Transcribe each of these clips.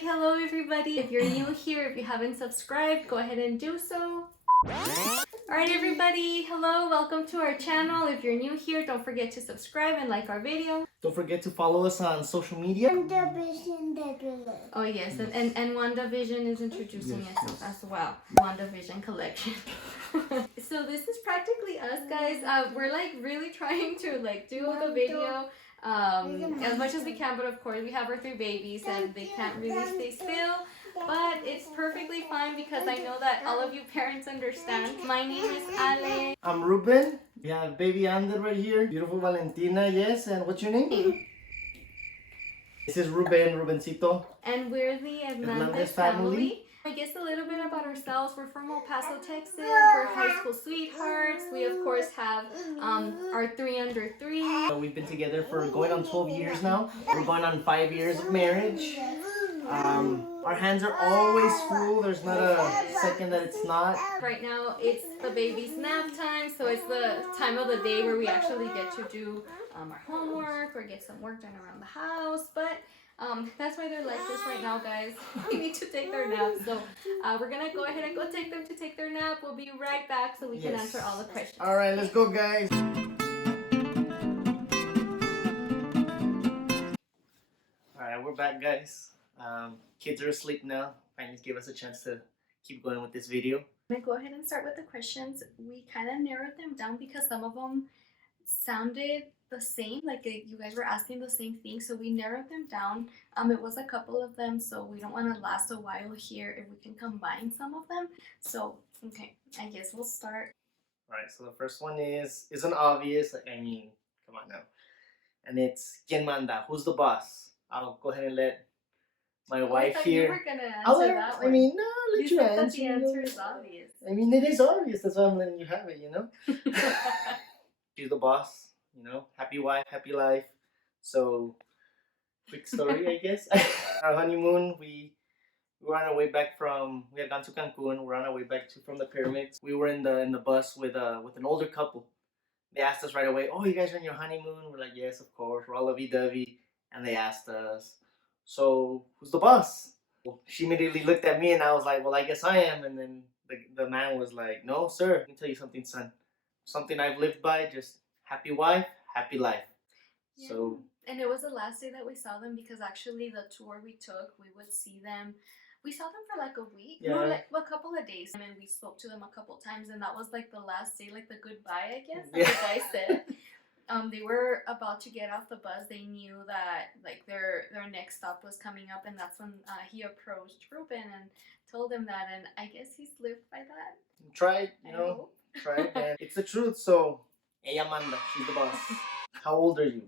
Alright, hello everybody. If you're new here, if you haven't subscribed, go ahead and do so. Alright everybody, hello, welcome to our channel. If you're new here, don't forget to subscribe and like our video. Don't forget to follow us on social media. Oh yes, and WandaVision is introducing itself as well. WandaVision collection. So this is practically us, guys. We're like really trying to like do the video as much as we can, but of course we have our 3 babies and they can't really stay still. But it's perfectly fine because I know that all of you parents understand. My name is Ale. I'm Ruben. We have baby Ander right here. Beautiful Valentina, yes. And what's your name? This is Ruben, Rubencito. And we're the Hernandez family. I guess a little bit about ourselves. We're from El Paso, Texas. We're high school sweethearts. We of course have our 3 under 3. We've been together for going on 12 years now. We're going on 5 years of marriage. Our hands are always full. There's not a second that it's not. Right now it's the baby's nap time, so it's the time of the day where we actually get to do our homework or get some work done around the house. But that's why they're like this right now, guys. We need to take their nap, so we're gonna go ahead and go take them to take their nap. We'll be right back so we can answer all the questions. All right, let's go, guys. All right, we're back, guys. Kids are asleep now. Finally gave us a chance to keep going with this video. I'm gonna go ahead and start with the questions. We kind of narrowed them down because some of them sounded the same, like you guys were asking the same thing, so we narrowed them down. It was a couple of them, so we don't want to last a while here if we can combine some of them. So okay, I guess we'll start. All right, so the first one isn't obvious. I mean, come on now. And it's ¿Quién manda? Who's the boss? I'll go ahead and let my wife here. You were gonna answer that one. I mean, no, I'll let you answer. The answer is obvious. I mean, it is obvious. That's why I'm letting you have it, you know? She's the boss, you know? Happy wife, happy life. So, quick story, I guess. Our honeymoon, we were on our way back we had gone to Cancun. We're on our way back from the pyramids. We were in the bus with an older couple. They asked us right away, oh, you guys are on your honeymoon? We're like, yes, of course. We're all lovey-dovey. And they asked us, so who's the boss? She immediately looked at me and I was like, well, I guess I am. And then the man was like, no, sir. Let me tell you something, son. Something I've lived by, just happy wife, happy life. Yeah. So. And it was the last day that we saw them because actually the tour we took, we would see them. We saw them for like a week, no, like a couple of days. And we spoke to them a couple times and that was like the last day, like the goodbye, I guess, like the guy said. They were about to get off the bus. They knew that like their next stop was coming up, and that's when he approached Ruben and told him that. And I guess he's lived by that. Try it, man. It's the truth. So, ella manda. She's the boss. How old are you?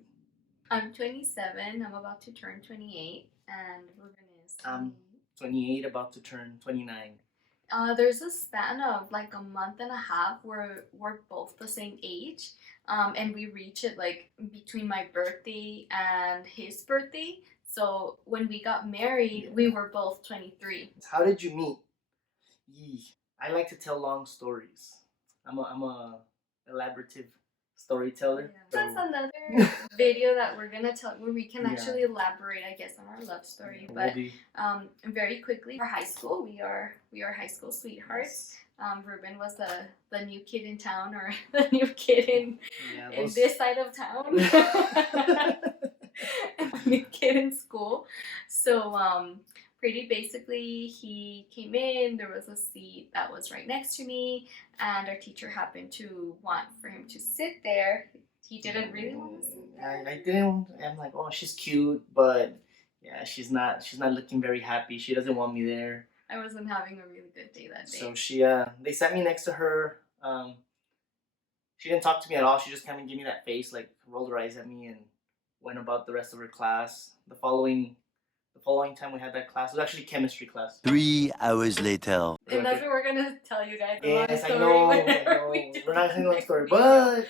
I'm 27. I'm about to turn 28, and Ruben is. I'm 28, about to turn 29. There's a span of like a month and a half where we're both the same age. And we reach it like between my birthday and his birthday. So when we got married, we were both 23. How did you meet? I like to tell long stories. I'm a elaborative storyteller. Yeah. That's another video that we're gonna tell where we can actually elaborate, I guess, on our love story. But very quickly, for high school, we are high school sweethearts. Yes. Ruben was the new kid in town, or the new kid in this side of town. New kid in school. So pretty basically, he came in. There was a seat that was right next to me, and our teacher happened to want for him to sit there. He didn't really want to sit there. I didn't. I'm like, oh, she's cute, but yeah, she's not looking very happy. She doesn't want me there. I wasn't having a really good day that day. So they sat me next to her. She didn't talk to me at all. She just kind of gave me that face, like rolled her eyes at me, and went about the rest of her class. The following time we had that class, it was actually chemistry class. 3 hours later. And that's what we're gonna tell you guys. Yes, I know. We're not telling a long story, but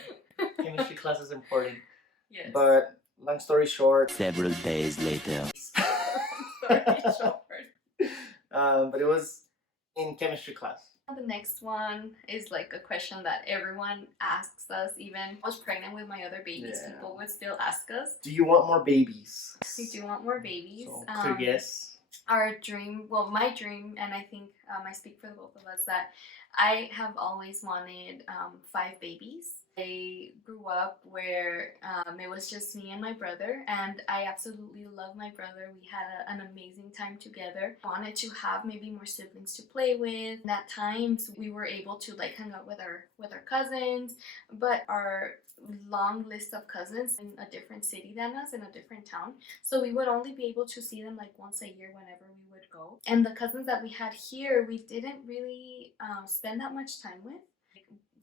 chemistry class is important. Yes. But long story short. Several days later. Story short. But it was in chemistry class. The next one is like a question that everyone asks us. Even I was pregnant with my other babies, people would still ask us. Do you want more babies? We do want more babies. So, clear yes. our dream, well, my dream, and I think I speak for the both of us, that I have always wanted 5 babies. I grew up where it was just me and my brother, and I absolutely love my brother. We had an amazing time together. Wanted to have maybe more siblings to play with. And at times, we were able to like hang out with our cousins, but our long list of cousins in a different city than us, in a different town, so we would only be able to see them like once a year whenever we would go. And the cousins that we had here, we didn't really spend that much time with.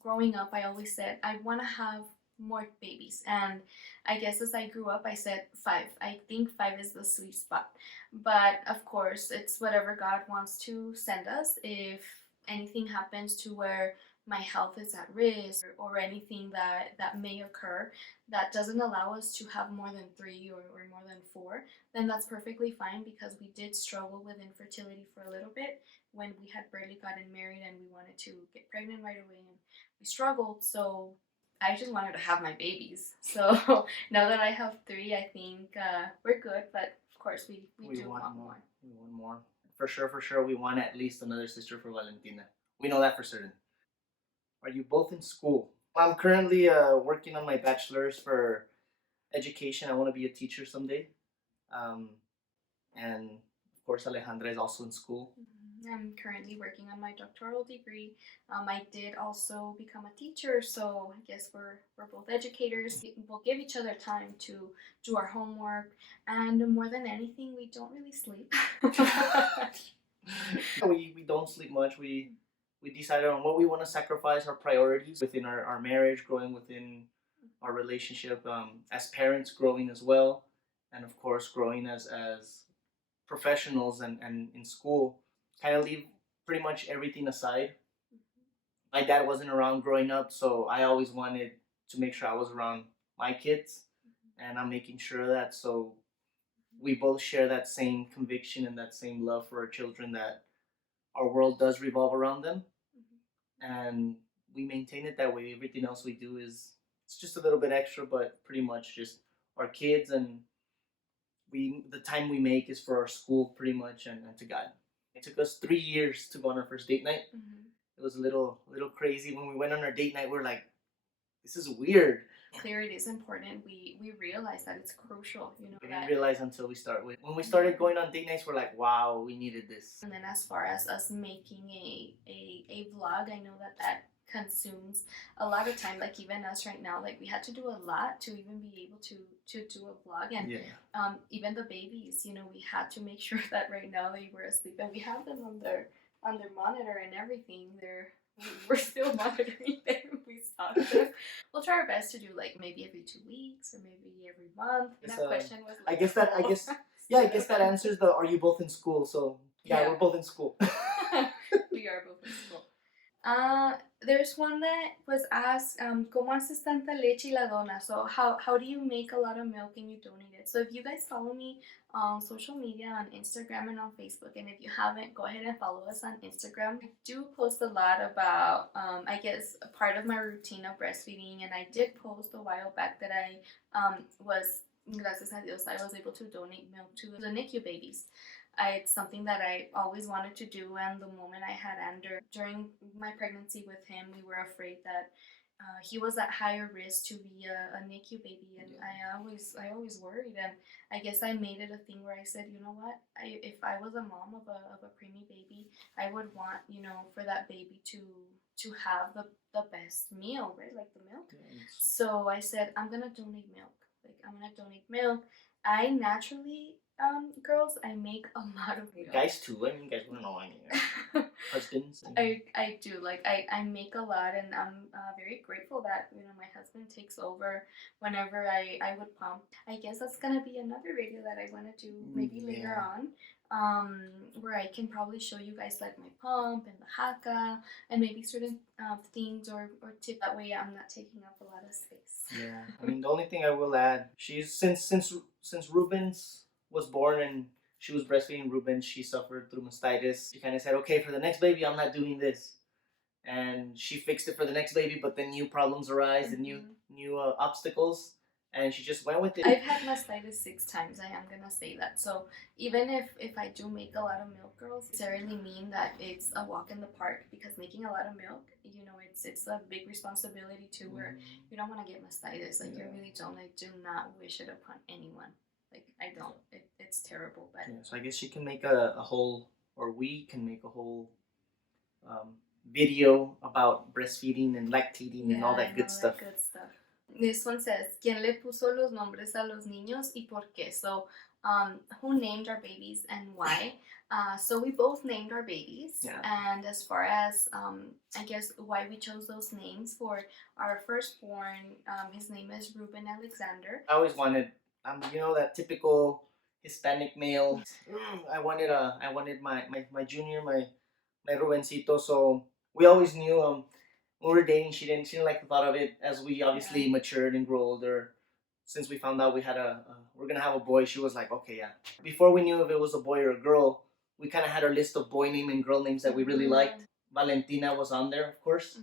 Growing up, I always said I want to have more babies, and I guess as I grew up, I said 5. I think 5 is the sweet spot, but of course, it's whatever God wants to send us. If anything happens to where my health is at risk, or anything that may occur that doesn't allow us to have more than 3 or more than 4, then that's perfectly fine, because we did struggle with infertility for a little bit when we had barely gotten married and we wanted to get pregnant right away, and we struggled. So I just wanted to have my babies. So now that I have 3, I think we're good. But of course, we do want more. We want more. For sure, we want at least another sister for Valentina. We know that for certain. Are you both in school? I'm currently working on my bachelor's for education. I want to be a teacher someday. And of course, Alejandra is also in school. I'm currently working on my doctoral degree. I did also become a teacher, so I guess we're both educators. We'll give each other time to do our homework, and more than anything, we don't really sleep. we don't sleep much. We decided on what we want to sacrifice, our priorities within our marriage, growing within our relationship, as parents, growing as well, and of course growing as professionals and in school. Kind of leave pretty much everything aside. My dad wasn't around growing up, so I always wanted to make sure I was around my kids, and I'm making sure of that. So we both share that same conviction and that same love for our children, that our world does revolve around them, and we maintain it that way. Everything else we do is, it's just a little bit extra, but pretty much just our kids, and the time we make is for our school pretty much, and to God. It took us 3 years to go on our first date night. It was a little crazy. When we went on our date night, we're like, this is weird. Clarity is important. We realize that it's crucial. You know, we didn't realize until when we started going on date nights, we're like, wow, we needed this. And then as far as us making a vlog, I know that consumes a lot of time. Like even us right now, like we had to do a lot to even be able to do a vlog, and even the babies, you know, we had to make sure that right now they were asleep, and we have them on their monitor and everything. We're still monitoring them. We saw them. We'll try our best to do like maybe every 2 weeks or maybe every month. That question was like, I guess that answers the, are you both in school? So yeah. We're both in school. We are both in school. There's one that was asked, ¿Cómo haces tanta leche y la dona? So how do you make a lot of milk and you donate it? So if you guys follow me on social media, on Instagram and on Facebook, and if you haven't, go ahead and follow us on Instagram. I do post a lot about, I guess, a part of my routine of breastfeeding, and I did post a while back that I was, gracias a Dios, I was able to donate milk to the NICU babies. It's something that I always wanted to do, and the moment I had Ander, during my pregnancy with him, we were afraid that he was at higher risk to be a NICU baby, and I always worried, and I guess I made it a thing where I said, you know what, if I was a mom of a preemie baby, I would want, you know, for that baby to have the best meal, right, like the milk. So I said, I'm gonna donate milk. I naturally, girls, I make a lot of milk. Guys too. I mean, guys want to know. Husbands. I do. Like, I make a lot, and I'm very grateful that, you know, my husband takes over whenever I would pump. I guess that's gonna be another video that I want to do maybe later on, where I can probably show you guys like my pump and the haka, and maybe certain things or tips. That way I'm not taking up a lot of space. Yeah, I mean, the only thing I will add, she's since Rubens was born and she was breastfeeding Ruben, she suffered through mastitis. She kind of said, okay, for the next baby, I'm not doing this. And she fixed it for the next baby, but then new problems arise and new obstacles. and she just went with it. I've had mastitis 6 times. I am gonna say that. So even if I do make a lot of milk, girls, it necessarily mean that it's a walk in the park, because making a lot of milk, you know, it's a big responsibility too, where you don't want to get mastitis. Like, you really don't. I do not wish it upon anyone. Like, I don't. It's terrible. But so I guess she can make a whole, or we can make a whole video about breastfeeding and lactating and all that good stuff. This one says, ¿Quién le puso los nombres a los niños y por qué? So, who named our babies and why? So we both named our babies. Yeah. And as far as, I guess, why we chose those names for our firstborn, his name is Ruben Alexander. I always wanted, you know, that typical Hispanic male. I wanted my junior, my Rubencito. So we always knew when we were dating, she didn't like the thought of it. As we obviously matured and grew older, since we found out we had we're gonna have a boy, she was like, okay, yeah. Before we knew if it was a boy or a girl, we kind of had our list of boy name and girl names that we really liked. Valentina was on there, of course.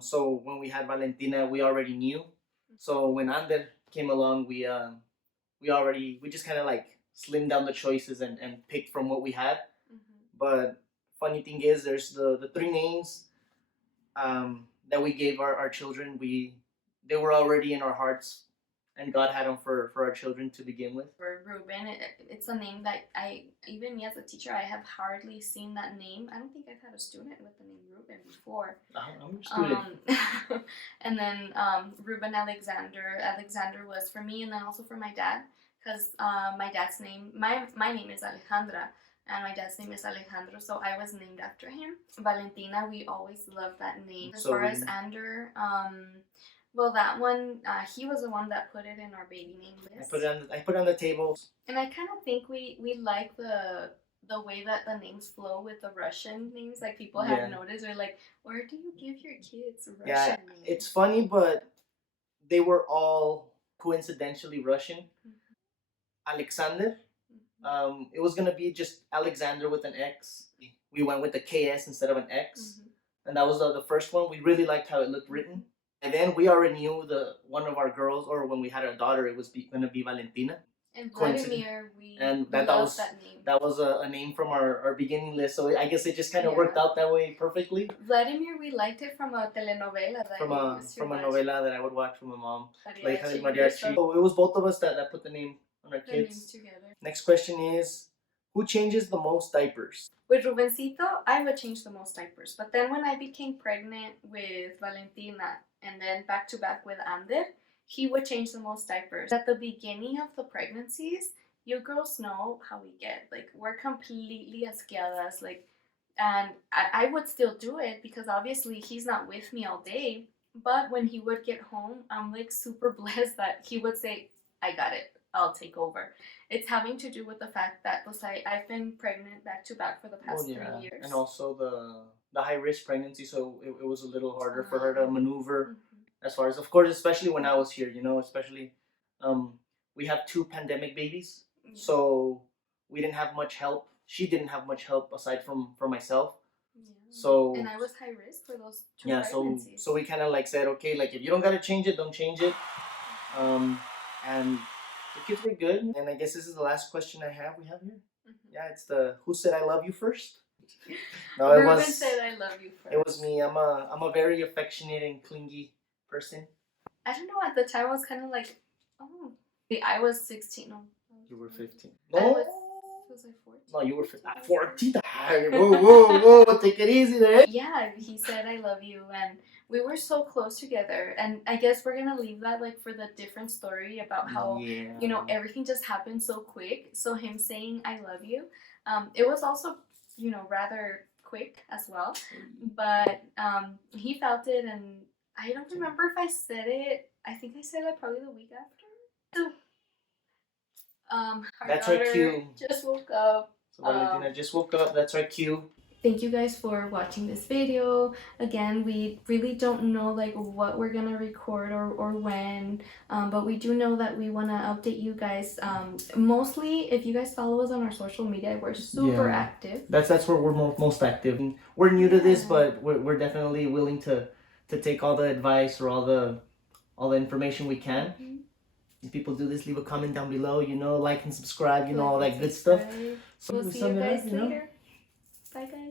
So when we had Valentina, we already knew. So when Ander came along, we just kind of like slimmed down the choices and picked from what we had. But funny thing is, there's the 3 names that we gave our children. They were already in our hearts, and God had them for our children to begin with. For Ruben, it's a name that even me as a teacher, I have hardly seen that name. I don't think I've had a student with the name Ruben before. I'm a student. And then Ruben Alexander. Alexander was for me, and then also for my dad, because my dad's name, my name is Alejandra, and my dad's name is Alejandro, so I was named after him. Valentina, we always loved that name. As far as Ander, well, that one, he was the one that put it in our baby name list. I put it on the table. And I kind of think we like the way that the names flow with the Russian names. Like, people have noticed, they're like, where do you give your kids Russian names? It's funny, but they were all coincidentally Russian. Alexander, it was gonna be just Alexander with an X. We went with the KS instead of an X, and that was the first one. We really liked how it looked written. And then we already knew one of our girls, or when we had a daughter, it was gonna be Valentina. And Vladimir, that name. That was a name from our beginning list, so I guess it just kind of worked out that way perfectly. Vladimir, we liked it from a telenovela that from a novela that I would watch from my mom, like Mariachi. So it was both of us that put the name on our kids together. Next question is, who changes the most diapers? With Rubencito, I would change the most diapers. But then when I became pregnant with Valentina, and then back to back with Ander, he would change the most diapers. At the beginning of the pregnancies, you girls know how we get. Like, we're completely asqueadas. Like, and I would still do it because obviously he's not with me all day. But when he would get home, I'm like super blessed that he would say, I got it, I'll take over. It's having to do with the fact that I've been pregnant back to back for the past 3 years. And also the high risk pregnancy, so it was a little harder for her to maneuver. As far as, of course, especially when I was here, especially we have 2 pandemic babies, so we didn't have much help. She didn't have much help aside from myself. So, and I was high risk for those 2 pregnancies. So we kind of like said, okay, like, if you don't gotta change it, don't change it. And the kids were good. And I guess this is the last question we have here. Yeah, it's who said I love you first? No, Ruben said I love you first. It was me. I'm a very affectionate and clingy person. I don't know, at the time I was kind of like, oh, I was 16. No, you were 15. No, was I 14? No, you were 14. Whoa, take it easy there. Yeah, he said I love you, and we were so close together. And I guess we're gonna leave that like for the different story about how everything just happened so quick. So him saying I love you, it was also rather quick as well, but he felt it, and I don't remember if I said it. I think I said it probably the week after. So, that's our cue. Just woke up. So Valentina just woke up. That's our cue. Thank you guys for watching this video. Again, we really don't know like what we're gonna record or when, but we do know that we want to update you guys. Mostly, if you guys follow us on our social media, we're super active. That's where we're most active. We're new to this, but we're definitely willing to take all the advice or all the information we can. If people do this, leave a comment down below, you know, like and subscribe, you know, all that good stuff. So we'll see you guys later. Bye guys.